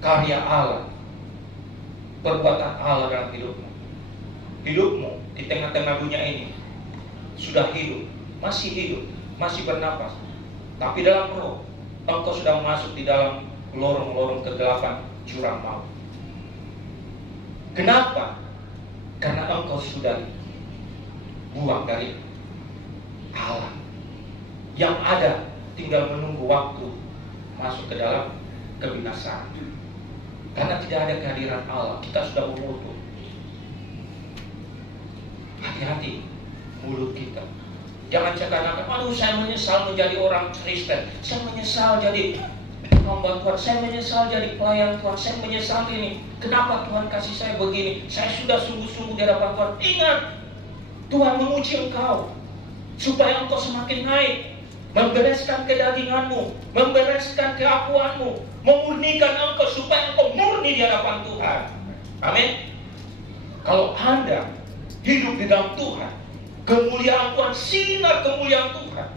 karya Allah, perbuatan Allah dalam hidupmu di tengah-tengah dunia ini sudah hidup, masih bernapas, tapi dalam roh engkau sudah masuk di dalam lorong-lorong kegelapan jurang maut. Kenapa? Karena engkau sudah buang dari Allah. Yang ada tinggal menunggu waktu masuk ke dalam kebinasaan. Karena tidak ada kehadiran Allah, kita sudah mengutuk. Hati-hati mulut kita. Jangan cakap-cakap, aduh saya menyesal menjadi orang Kristen, saya menyesal jadi hamba Tuhan, saya menyesal jadi pelayan Tuhan, saya menyesal ini. Kenapa Tuhan kasih saya begini? Saya sudah sungguh-sungguh di hadapan Tuhan. Ingat, Tuhan menguji engkau supaya engkau semakin naik, membereskan kedaginganmu, membereskan keakuanmu, memurnikan engkau supaya engkau murni di hadapan Tuhan. Amin. Kalau Anda hidup di dalam Tuhan, kemuliaan Tuhan, sinar kemuliaan Tuhan.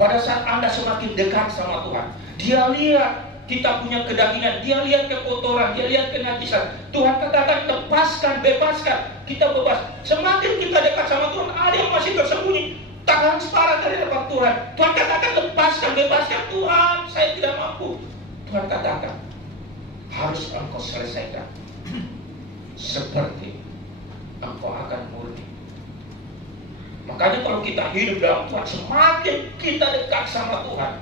Pada saat Anda semakin dekat sama Tuhan, Dia lihat kita punya kedagingan, Dia lihat kekotoran, Dia lihat kenajisan. Tuhan katakan lepaskan, bebaskan, kita bebas. Semakin kita dekat sama Tuhan, ada yang masih tersembunyi, transparan dari depan Tuhan. Tuhan katakan lepaskan, bebaskan. Tuhan, saya tidak mampu. Tuhan katakan harus engkau selesaikan, seperti engkau akan murni. Makanya kalau kita hidup dalam Tuhan, semakin kita dekat sama Tuhan,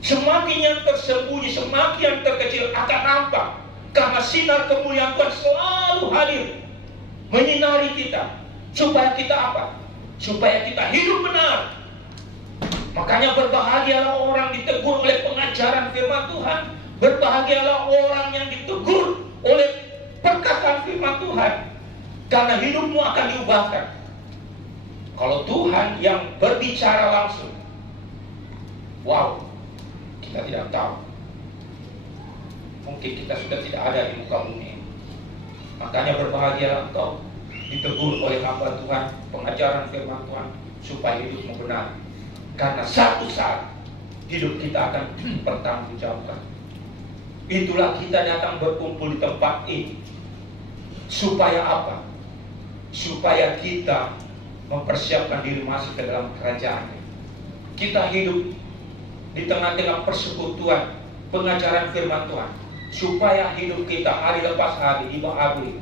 semakin yang tersembunyi, semakin yang terkecil akan nampak. Karena sinar kemuliaan Tuhan selalu hadir menyinari kita. Supaya kita apa? Supaya kita hidup benar. Makanya berbahagialah orang ditegur oleh pengajaran firman Tuhan. Berbahagialah orang yang ditegur oleh perkataan firman Tuhan. Karena hidupmu akan diubahkan. Kalau Tuhan yang berbicara langsung, wow, kita tidak tahu. Mungkin kita sudah tidak ada di muka bumi. Makanya berbahagialah engkau ditegur oleh hamba Tuhan, pengajaran firman Tuhan, supaya hidupmu benar. Karena satu saat hidup kita akan bertanggungjawabkan. Itulah kita datang berkumpul di tempat ini. Supaya apa? Supaya kita mempersiapkan diri masuk ke dalam kerajaan. Kita hidup di tengah-tengah persekutuan pengajaran firman Tuhan, supaya hidup kita hari lepas hari dibaharui,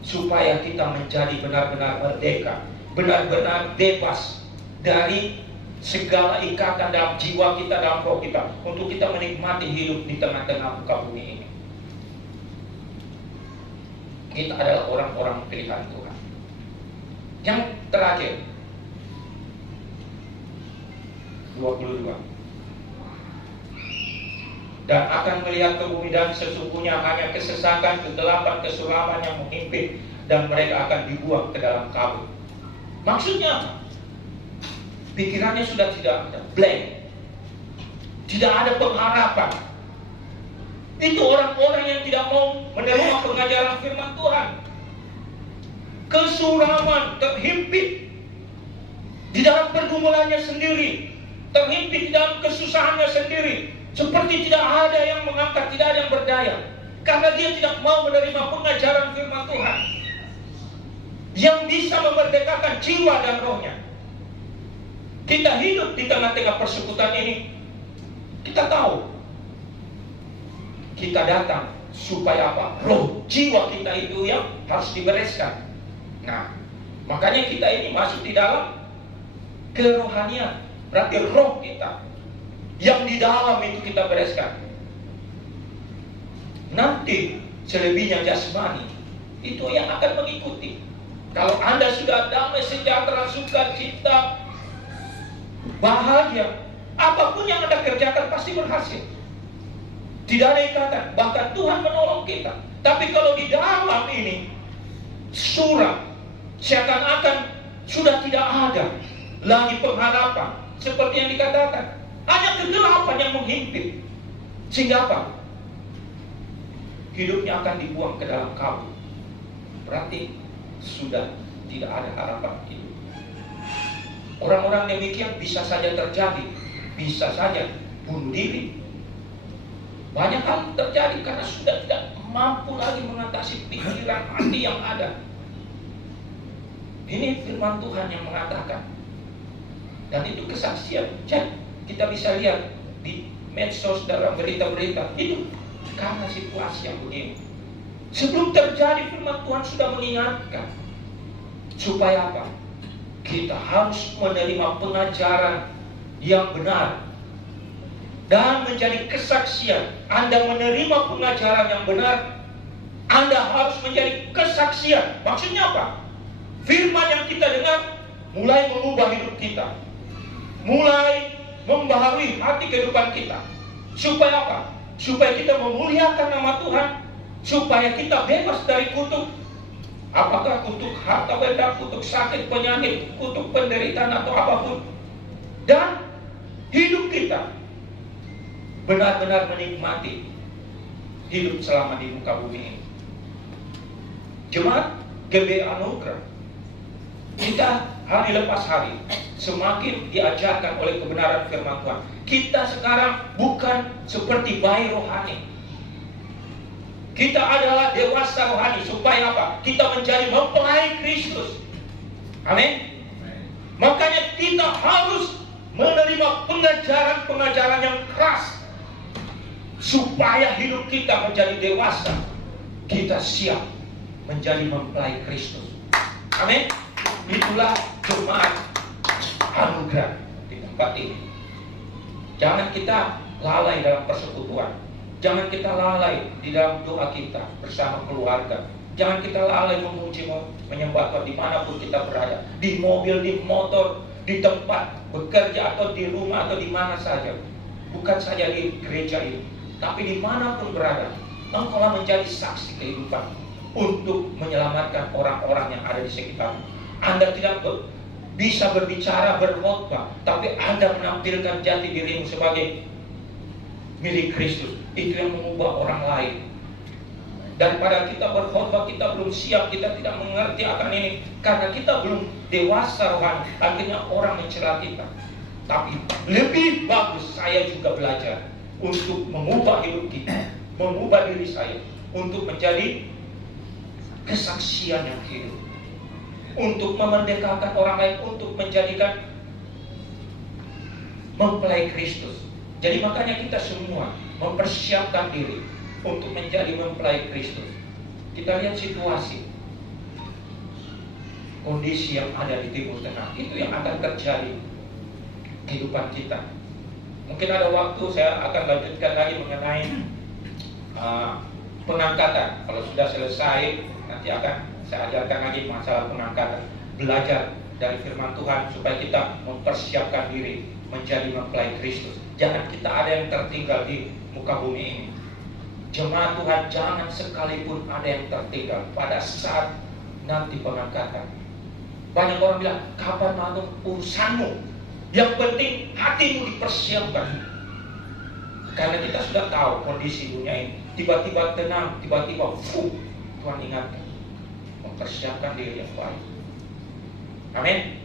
supaya kita menjadi benar-benar merdeka, benar-benar bebas dari segala ikatan dalam jiwa kita, dalam roh kita, untuk kita menikmati hidup di tengah-tengah muka bumi ini. Kita adalah orang-orang pilihan Tuhan. Yang terakhir 22, dan akan melihat ke bumi dan sesungguhnya hanya kesesakan, kegelapan, kesuraman yang menghimpit, dan mereka akan dibuang ke dalam kabut. Maksudnya apa? Pikirannya sudah tidak ada, blank, tidak ada pengharapan. Itu orang-orang yang tidak mau menerima pengajaran firman Tuhan. Kesuraman, terhimpit di dalam pergumulannya sendiri, terhimpit di dalam kesusahannya sendiri, seperti tidak ada yang mengangkat, tidak ada yang berdaya, karena dia tidak mau menerima pengajaran firman Tuhan yang bisa memerdekakan jiwa dan rohnya. Kita hidup di tengah-tengah persekutuan ini, kita tahu kita datang supaya apa? Roh jiwa kita itu yang harus dibereskan. Nah, makanya kita ini masuk di dalam kerohanian. Berarti roh kita yang di dalam itu kita bereskan. Nanti selebihnya jasmani itu yang akan mengikuti. Kalau Anda sudah damai, sejahtera, sukacita, bahagia, Apapun yang Anda kerjakan pasti berhasil. Tidak ada ikatan, bahkan Tuhan menolong kita. Tapi kalau di dalam ini suram, seakan-akan sudah tidak ada lagi pengharapan. Seperti yang dikatakan, hanya kegelapan yang menghimpit. Sehingga apa? Hidupnya akan dibuang ke dalam kabut. Berarti sudah tidak ada harapan hidup. Orang-orang demikian bisa saja terjadi, bisa saja bunuh diri. Banyak hal terjadi karena sudah tidak mampu lagi mengatasi pikiran hati yang ada. Ini firman Tuhan yang mengatakan. Dan itu kesaksian. Jadi kita bisa lihat di medsos, dalam berita-berita. Itu karena situasi yang begini. Sebelum terjadi, firman Tuhan sudah mengingatkan. Supaya apa? Kita harus menerima pengajaran yang benar. Dan menjadi kesaksian. Anda menerima pengajaran yang benar, Anda harus menjadi kesaksian. Maksudnya apa? Firman yang kita dengar mulai mengubah hidup kita, mulai membaharui hati kehidupan kita. Supaya apa? Supaya kita memuliakan nama Tuhan, supaya kita bebas dari kutuk. Apakah kutuk harta benda, kutuk sakit, penyakit, kutuk penderitaan atau apapun. Dan hidup kita benar-benar menikmati hidup selama di muka bumi ini. Jemaat GB Anugerah, kita hari lepas hari semakin diajarkan oleh kebenaran firman Tuhan. Kita sekarang bukan seperti bayi rohani. Kita adalah dewasa rohani. Supaya apa? Kita menjadi mempelai Kristus. Amin. Makanya kita harus menerima pengajaran-pengajaran yang keras, supaya hidup kita menjadi dewasa. Kita siap menjadi mempelai Kristus. Amin. Itulah jemaat anugerah di tempat ini. Jangan kita lalai dalam persekutuan. Jangan kita lalai di dalam doa kita bersama keluarga. Jangan kita lalai memuji, menyembah Tuhan dimanapun kita berada. Di mobil, di motor, di tempat bekerja, atau di rumah, atau di mana saja. Bukan saja di gereja ini, tapi dimanapun berada, engkaulah menjadi saksi kehidupan untuk menyelamatkan orang-orang yang ada di sekitarmu. Anda tidak bisa berbicara, berkhotbah, tapi Anda menampilkan jati dirimu sebagai milik Kristus. Itu yang mengubah orang lain. Daripada kita berkhotbah, kita belum siap, kita tidak mengerti akan ini, karena kita belum dewasa rohani, akhirnya orang mencela kita. Tapi lebih bagus saya juga belajar untuk mengubah hidup kita, mengubah diri saya, untuk menjadi kesaksian yang hidup, untuk memerdekakan orang lain, untuk menjadikan mempelai Kristus. Jadi makanya kita semua mempersiapkan diri untuk menjadi mempelai Kristus. Kita lihat situasi, kondisi yang ada di Timur Tengah, itu yang akan terjadi kehidupan kita. Mungkin ada waktu saya akan lanjutkan lagi mengenai pengangkatan. Kalau sudah selesai, nanti akan saya ajarkan lagi masalah pengangkatan. Belajar dari firman Tuhan supaya kita mempersiapkan diri menjadi mempelai Kristus. Jangan kita ada yang tertinggal di muka bumi ini. Jemaat Tuhan, jangan sekalipun ada yang tertinggal pada saat nanti pengangkatan. Banyak orang bilang, kapan mau urusanmu? Yang penting hatimu dipersiapkan. Karena kita sudah tahu kondisi dunia ini. Tiba-tiba tenang, tiba-tiba Tuhan ingatkan, mempersiapkan diri yang baik. Amin.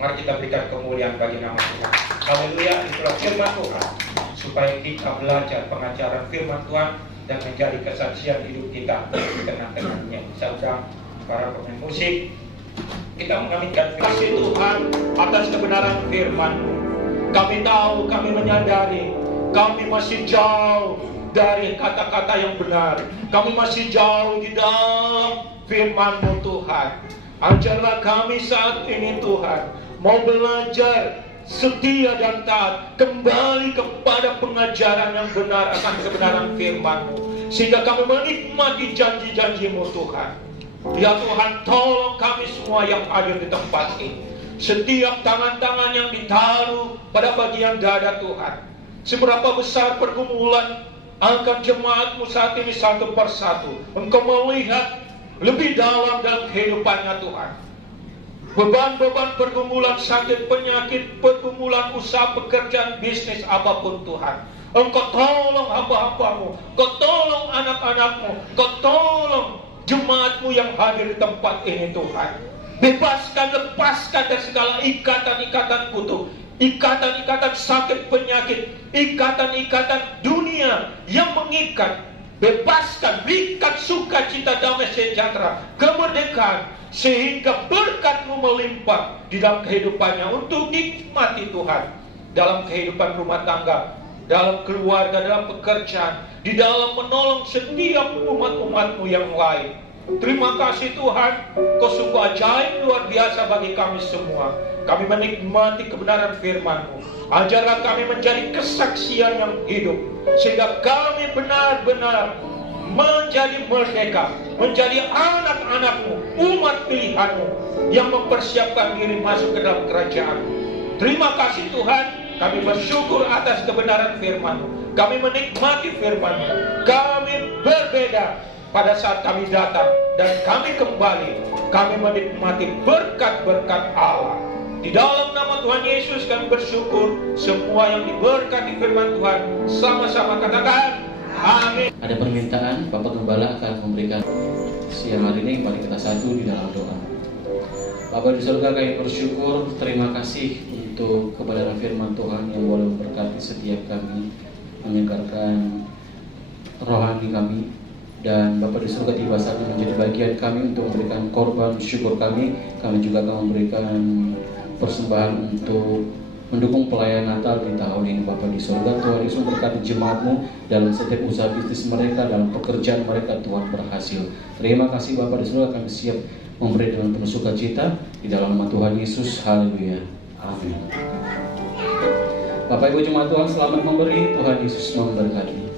Mari kita berikan kemuliaan bagi nama Tuhan. Haleluya. Itulah firman Tuhan, supaya kita belajar pengajaran firman Tuhan dan menjadi kesaksian hidup kita di tengah-tengahnya. Saudara, para pemain musik, kita mengaminkan kasih Tuhan atas kebenaran firman-Mu. Kami tahu, kami menyadari, kami masih jauh dari kata-kata yang benar. Kami masih jauh di dalam firman-Mu Tuhan. Ajarlah kami saat ini Tuhan, mau belajar setia dan taat kembali kepada pengajaran yang benar akan kebenaran firman-Mu, sehingga kami menikmati janji-janji-Mu Tuhan. Ya Tuhan, tolong kami semua yang hadir di tempat ini. setiap tangan-tangan yang ditaruh pada bagian dada Tuhan. Seberapa besar pergumulan akan jemaatmu saat ini satu persatu. Engkau melihat lebih dalam kehidupannya Tuhan. Beban-beban pergumulan, sakit, penyakit, pergumulan, usaha, pekerjaan, bisnis, apapun Tuhan. Engkau tolong hamba-hambamu, Engkau tolong anak-anakmu, Engkau tolong jemaatmu yang hadir di tempat ini Tuhan. Bebaskan, lepaskan dari segala ikatan-ikatan kutuk, ikatan-ikatan sakit, penyakit, ikatan-ikatan dunia yang mengikat. Bebaskan, berikan sukacita, damai sejahtera, kemerdekaan, sehingga berkat-Mu melimpah di dalam kehidupannya untuk nikmati Tuhan dalam kehidupan rumah tangga, dalam keluarga, dalam pekerjaan, di dalam menolong setiap umat-umat-Mu yang lain. Terima kasih Tuhan, Kau sungguh ajaib luar biasa bagi kami semua. Kami menikmati kebenaran firman-Mu. Ajarlah kami menjadi kesaksian yang hidup, sehingga kami benar-benar menjadi merdeka, menjadi anak-anak-Mu, umat pilihan-Mu yang mempersiapkan diri masuk ke dalam kerajaan. Terima kasih Tuhan, kami bersyukur atas kebenaran firman-Mu. Kami menikmati firman-Mu. Kami berbeda pada saat kami datang dan kami kembali. Kami menikmati berkat-berkat Allah. Di dalam nama Tuhan Yesus kami bersyukur. Semua yang diberkati firman Tuhan sama-sama katakan amin. Ada permintaan, Bapak Gembala akan memberikan siang hari ini. Mari kita satu di dalam doa. Bapa di surga, kami bersyukur, terima kasih untuk kebenaran firman Tuhan yang boleh memberkati setiap kami, menyegarkan rohani kami. Dan Bapa di surga, tiba saatnya menjadi bagian kami untuk memberikan korban syukur kami. Kami juga akan memberikan persembahan untuk mendukung pelayanan Natal di tahun ini. Bapa di surga, Tuhan Yesus berkati jemaat-Mu dalam setiap usaha bisnis mereka, dalam pekerjaan mereka, Tuhan berhasil. Terima kasih Bapa di surga, kami siap memberi dengan penuh sukacita di dalam nama Tuhan Yesus. Haleluya. Amin. Bapak Ibu jemaat Tuhan, selamat memberi. Tuhan Yesus memberkati.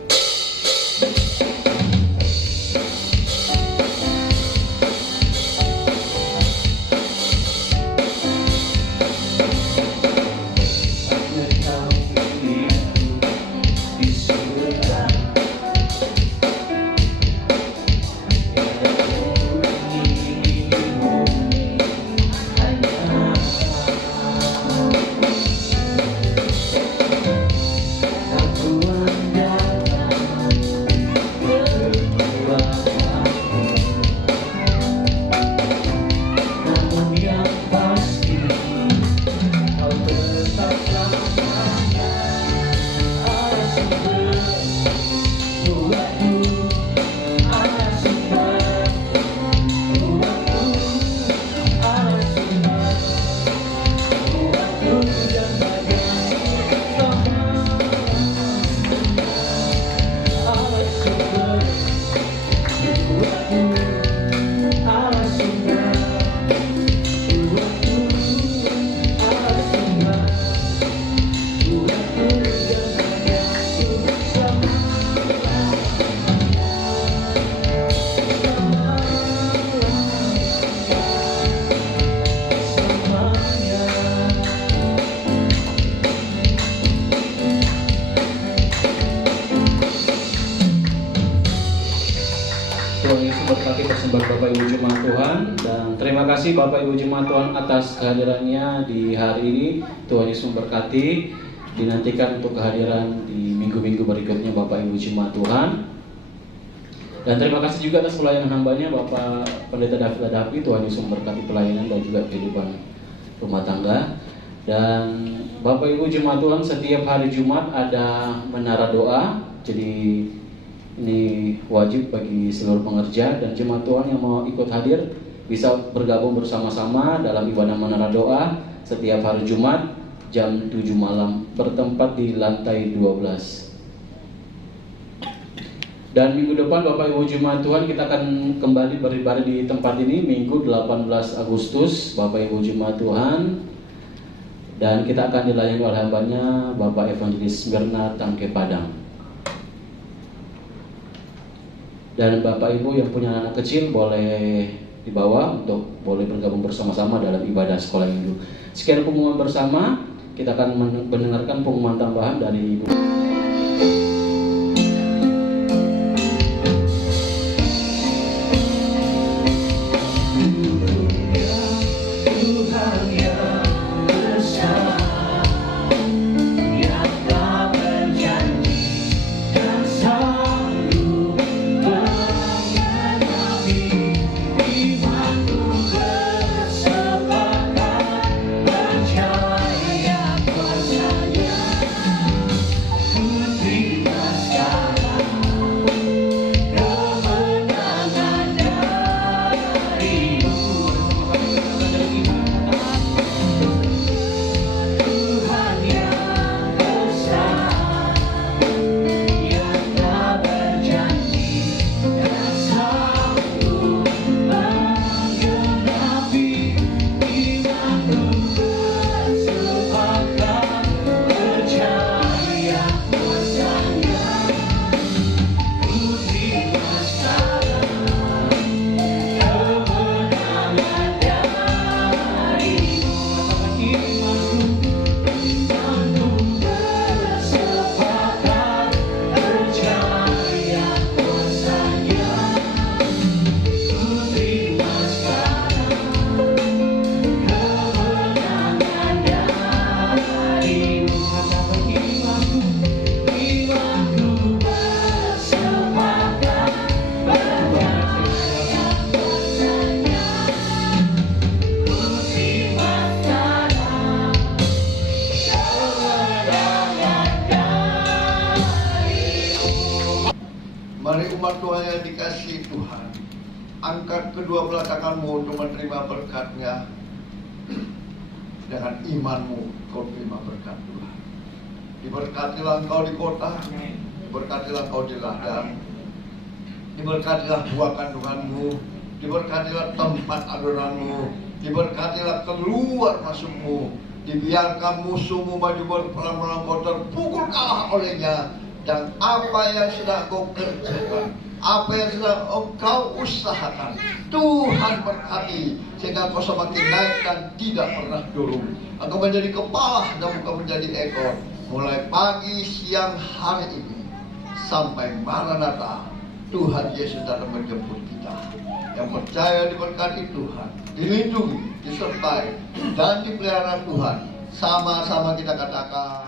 Bapak Ibu Jemaat Tuhan, dan terima kasih Bapak Ibu Jemaat Tuhan atas kehadirannya di hari ini. Tuhan Yesus memberkati. Dinantikan untuk kehadiran di minggu-minggu berikutnya Bapak Ibu Jemaat Tuhan. Dan terima kasih juga atas pelayanan hambanya Bapak Pendeta David Adapi. Tuhan Yesus memberkati pelayanan dan juga kehidupan rumah tangga. Dan Bapak Ibu Jemaat Tuhan, setiap hari Jumat ada menara doa. Jadi ini wajib bagi seluruh pengerja dan jemaat Tuhan yang mau ikut hadir bisa bergabung bersama-sama dalam ibadah menara doa setiap hari Jumat jam 7 malam, bertempat di lantai 12. Dan minggu depan Bapak Ibu Jemaat Tuhan, kita akan kembali beribadah di tempat ini Minggu 18 Agustus Bapak Ibu Jemaat Tuhan. Dan kita akan dilayani oleh hambanya Bapak Evangelis Mirna Tangke Padang. Dan Bapak Ibu yang punya anak kecil boleh di bawah untuk boleh bergabung bersama-sama dalam ibadah sekolah minggu. Sekian pengumuman bersama, kita akan mendengarkan pengumuman tambahan dari Ibu. Mari umat Tuhan yang dikasihi Tuhan, angkat kedua belah tanganmu untuk menerima berkat-Nya. Dengan imanmu kau terima berkat Tuhan. Diberkatilah engkau di kota, diberkatilah engkau di ladang, diberkatilah buah kandunganmu, diberkatilah tempat adoranmu, diberkatilah keluar masukmu, dibiarkan musuhmu maju berperang melawan kau terpukul kalah olehnya. Dan apa yang sedang kau kerjakan, apa yang sedang engkau usahakan, Tuhan berkati sehingga kau semakin naik dan tidak pernah turun. Engkau menjadi kepala dan bukan menjadi ekor. Mulai pagi, siang, hari ini sampai Maranatha, Tuhan Yesus datang menjemput kita. Yang percaya diberkati Tuhan, dilindungi, disertai, dan dipelihara Tuhan. Sama-sama kita katakan.